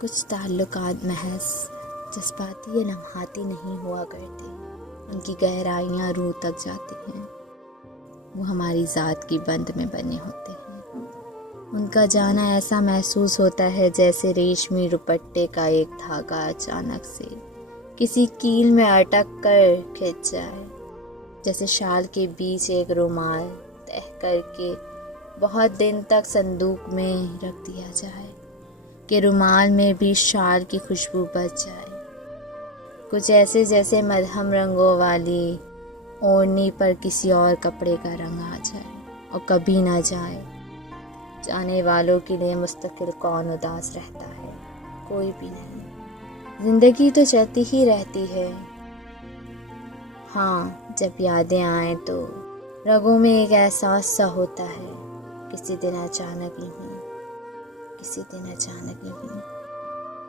کچھ تعلقات محض جذباتی یا لمحاتی نہیں ہوا کرتے، ان کی گہرائیاں روح تک جاتی ہیں، وہ ہماری ذات کی بند میں بنے ہوتے ہیں۔ ان کا جانا ایسا محسوس ہوتا ہے جیسے ریشمی دوپٹے کا ایک دھاگا اچانک سے کسی کیل میں اٹک کر کھنچ جائے، جیسے شال کے بیچ ایک رومال تہہ کر کے بہت دن تک صندوق میں رکھ دیا جائے کہ رومال میں بھی شال کی خوشبو بچ جائے، کچھ ایسے جیسے مدھم رنگوں والی اوڑھنی پر کسی اور کپڑے کا رنگ آ جائے اور کبھی نہ جائے۔ جانے والوں کے لیے مستقل کون اداس رہتا ہے؟ کوئی بھی نہیں۔ زندگی تو چلتی ہی رہتی ہے۔ ہاں، جب یادیں آئیں تو رگوں میں ایک احساس سا ہوتا ہے، کسی دن اچانک نہیں، کسی دن اچانک نہیں۔